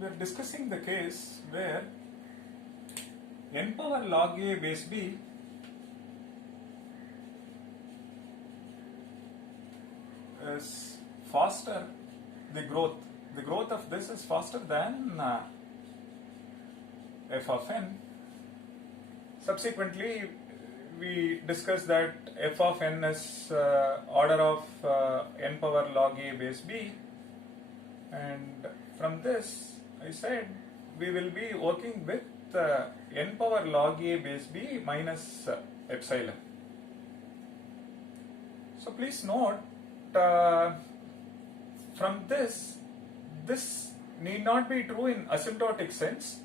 we are discussing the case where n power log a base b is faster, the growth of this is faster than f of n. Subsequently, we discussed that f of n is order of n power log a base b, and from this I said we will be working with n power log a base b minus epsilon. So please note, from this need not be true in asymptotic sense,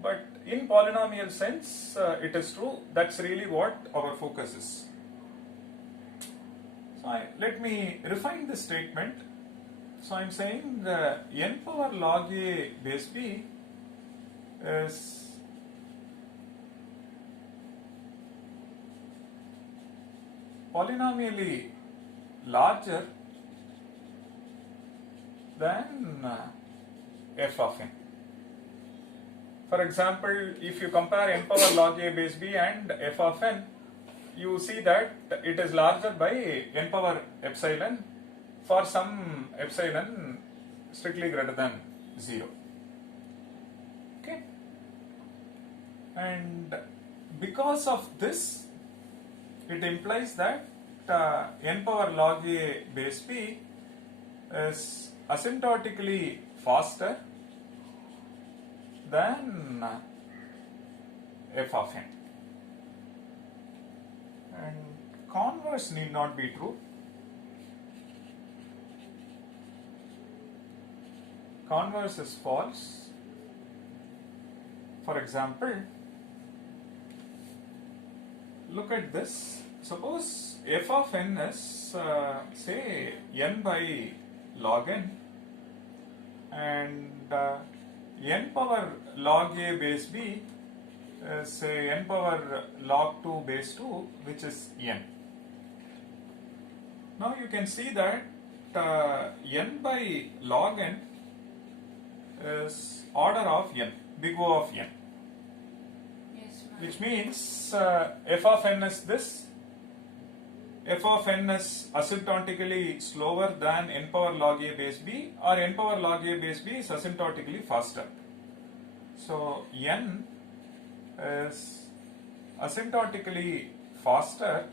but in polynomial sense it is true. That's really what our focus is. So let me refine this statement. So I am saying n power log a base b is polynomially larger than f of n. For example, if you compare n power log a base b and f of n, you see that it is larger by n power epsilon for some epsilon strictly greater than 0. Okay? And because of this, it implies that n power log a base b is asymptotically faster than f of n. And converse need not be true. Converse is false. For example, look at this. Suppose f of n is say n by log n, and n power log a base b is say n power log 2 base 2, which is n. Now you can see that n by log n is order of n, big O of n. Yes, Which means f of n is this. F of n is asymptotically slower than n power log a base b, or n power log a base b is asymptotically faster. So n is asymptotically faster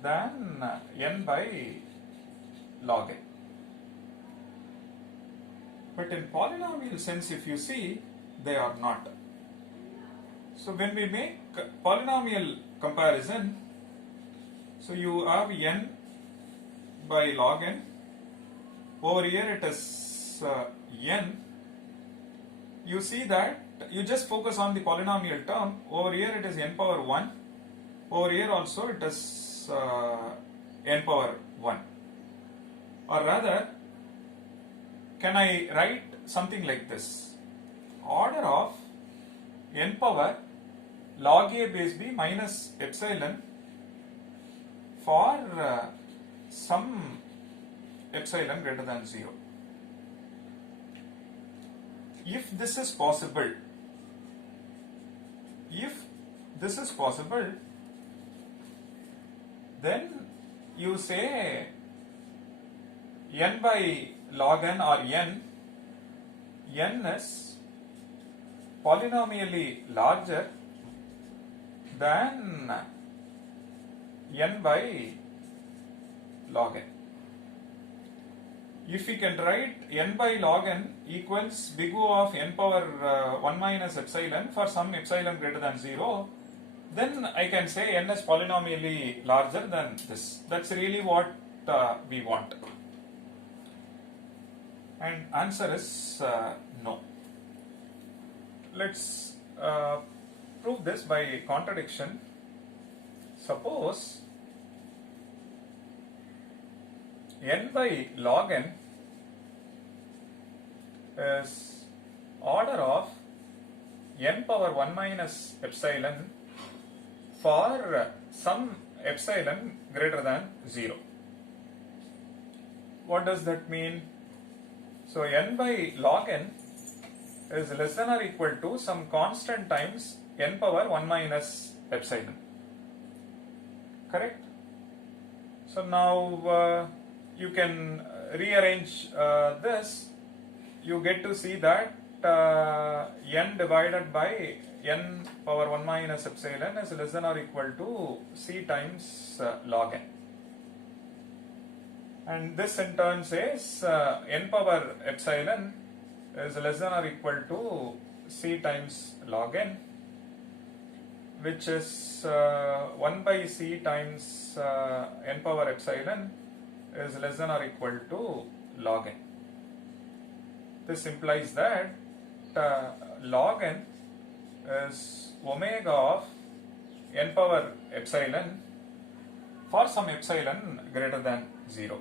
than n by log n. But in polynomial sense, if you see, they are not. So when we make polynomial comparison, so you have n by log n, over here it is n. You see that you just focus on the polynomial term. Over here it is n power 1, over here also it is n power 1. Or rather, can I write something like this? Order of n power log a base b minus epsilon for some epsilon greater than 0. If this is possible, then you say n by log n or n is polynomially larger than n by log n. If we can write n by log n equals big O of n power 1 minus epsilon for some epsilon greater than 0, then I can say n is polynomially larger than this. That's really what we want. And answer is no. Let's prove this by contradiction. Suppose n by log n is order of n power 1 minus epsilon for some epsilon greater than 0. What does that mean? So n by log n is less than or equal to some constant times n power 1 minus epsilon. Correct? So now you can rearrange this. You get to see that n divided by n power 1 minus epsilon is less than or equal to c times log n. And this in turn says n power epsilon is less than or equal to c times log n, which is 1 by c times n power epsilon is less than or equal to log n. This implies that log n is omega of n power epsilon for some epsilon greater than 0.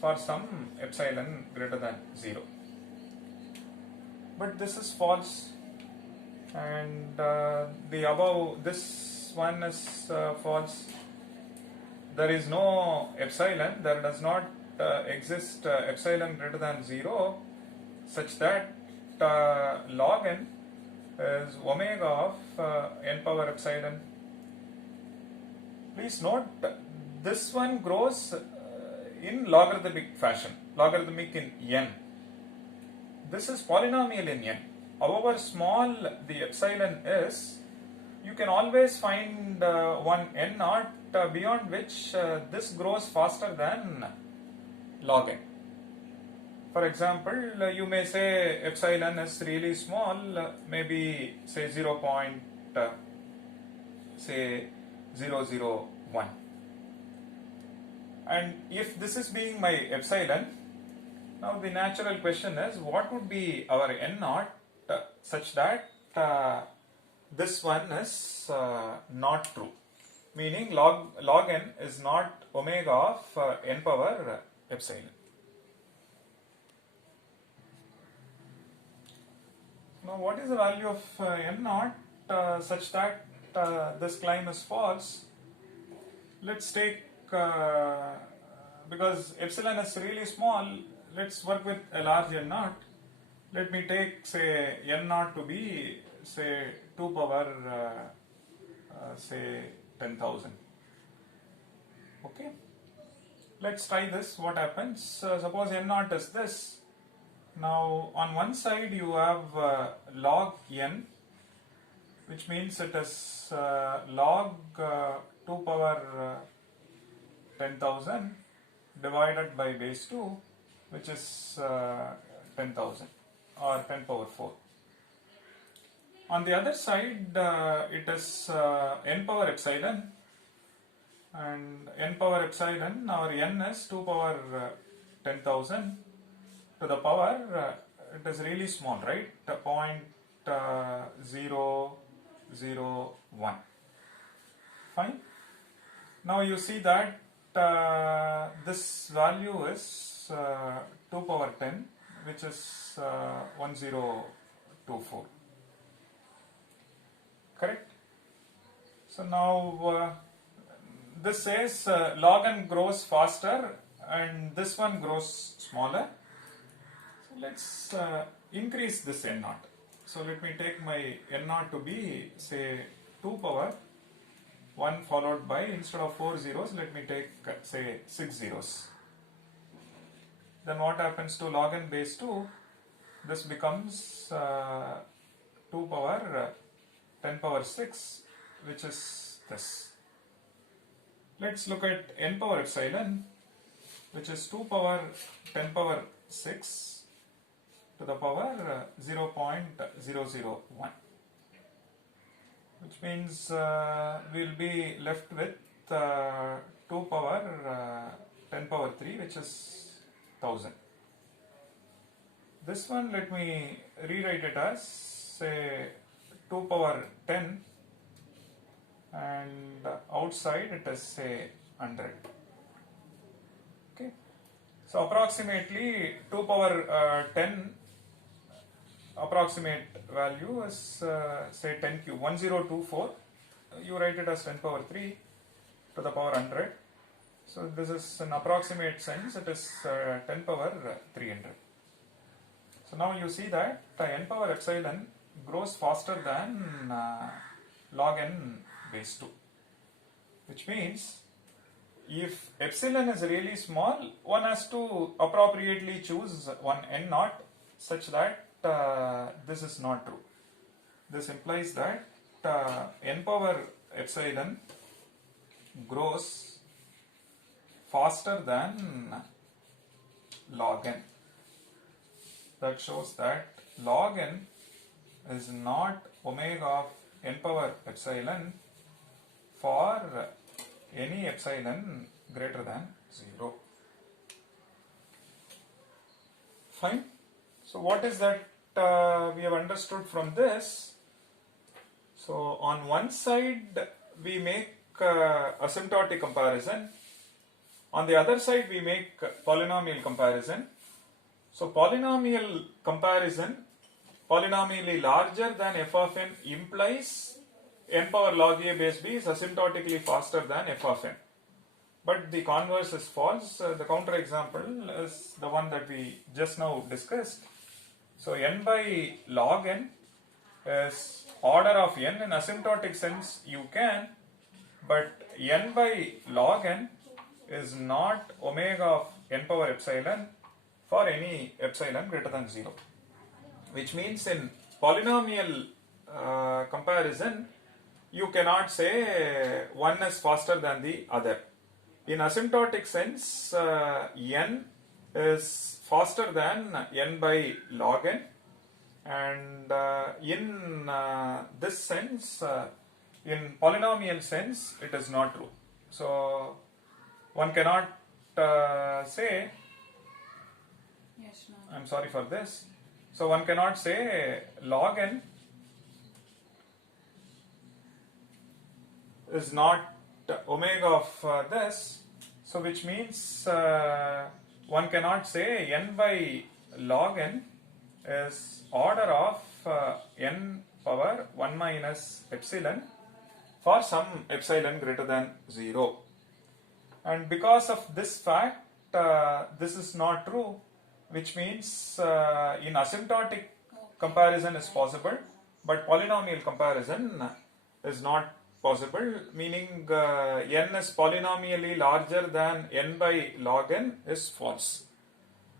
For some epsilon greater than 0. But this is false, and the above, this one is false. There is no epsilon, there does not exist epsilon greater than 0 such that log n is omega of n power epsilon. Please note, this one grows in logarithmic fashion, logarithmic in n. This is polynomial in n. However small the epsilon is, you can always find one n naught beyond which this grows faster than log n. For example, you may say epsilon is really small, maybe say 0.001. And if this is being my epsilon, now the natural question is, what would be our n naught such that this one is not true, meaning log n is not omega of n power epsilon. Now what is the value of n naught such that this claim is false? Let's take, because epsilon is really small, let's work with a large n naught. Let me take, say, n naught to be, say, 2 power, say, 10,000. Okay? Let's try this. What happens? Suppose n naught is this. Now, on one side you have log n, which means it is log 2 power 10,000 divided by base 2, which is 10,000 or 10 power 4. On the other side, it is n power epsilon, and n power epsilon, our n is 2 power 10,000 to the power, it is really small, right? 0.001. Fine. Now you see that this value is 2 power 10, which is 1024. Correct? So now this says log n grows faster and this one grows smaller. So let's increase this n naught. So let me take my n naught to be, say, 2 power 1 followed by, instead of 4 zeros, let me take, say, 6 zeros. Then what happens to log n base 2? This becomes 2 power 10 power 6, which is this. Let's look at n power epsilon, which is 2 power 10 power 6 to the power 0.001, which means we'll be left with 2 power 10 power 3, which is 1000. This one, let me rewrite it as, say, 2 power 10, and outside it is, say, 100. Okay. So approximately 2 power 10 approximate value is, say, 10 cube, 1024. You write it as 10 power 3 to the power 100. So this is an approximate sense, it is 10 power 300. So now you see that n power epsilon grows faster than log n base 2, which means if epsilon is really small, one has to appropriately choose one n naught such that this is not true. This implies that n power epsilon grows faster than log n. That shows that log n is not omega of n power epsilon for any epsilon greater than 0. Fine. So what is that we have understood from this? So on one side we make asymptotic comparison, on the other side we make polynomial comparison. So polynomial comparison, polynomially larger than f of n implies n power log a base b is asymptotically faster than f of n. But the converse is false. The counter example is the one that we just now discussed. So n by log n is order of n. In asymptotic sense you can, but n by log n is not omega of n power epsilon for any epsilon greater than 0. Which means in polynomial comparison you cannot say one is faster than the other. In asymptotic sense, n is faster than n by log n, and in this sense, in polynomial sense, it is not true. So one cannot say, Yes, no. I'm sorry for this, so one cannot say log n is not omega of this, so which means one cannot say n by log n is order of n power 1 minus epsilon for some epsilon greater than 0. And because of this fact, this is not true, which means in asymptotic comparison is possible, but polynomial comparison is not possible, meaning n is polynomially larger than n by log n is false.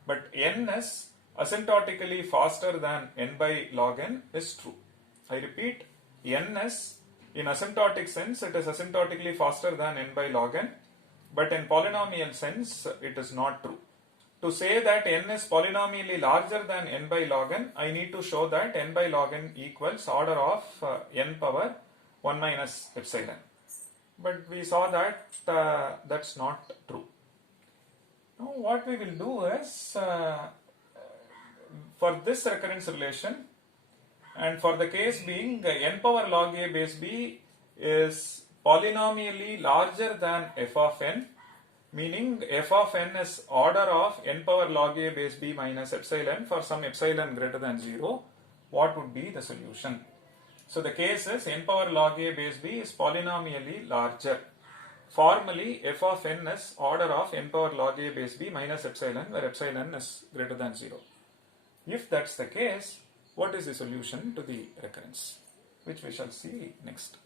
But n is asymptotically faster than n by log n is true. I repeat, n is in asymptotic sense it is asymptotically faster than n by log n, but in polynomial sense it is not true. To say that n is polynomially larger than n by log n, I need to show that n by log n equals order of n power 1 minus epsilon. But we saw that that's not true. Now what we will do is, for this recurrence relation, and for the case being n power log a base b is polynomially larger than f of n, meaning f of n is order of n power log a base b minus epsilon for some epsilon greater than 0, what would be the solution? So the case is n power log a base b is polynomially larger. Formally f of n is order of n power log a base b minus epsilon, where epsilon is greater than 0. If that's the case, what is the solution to the recurrence? Which we shall see next.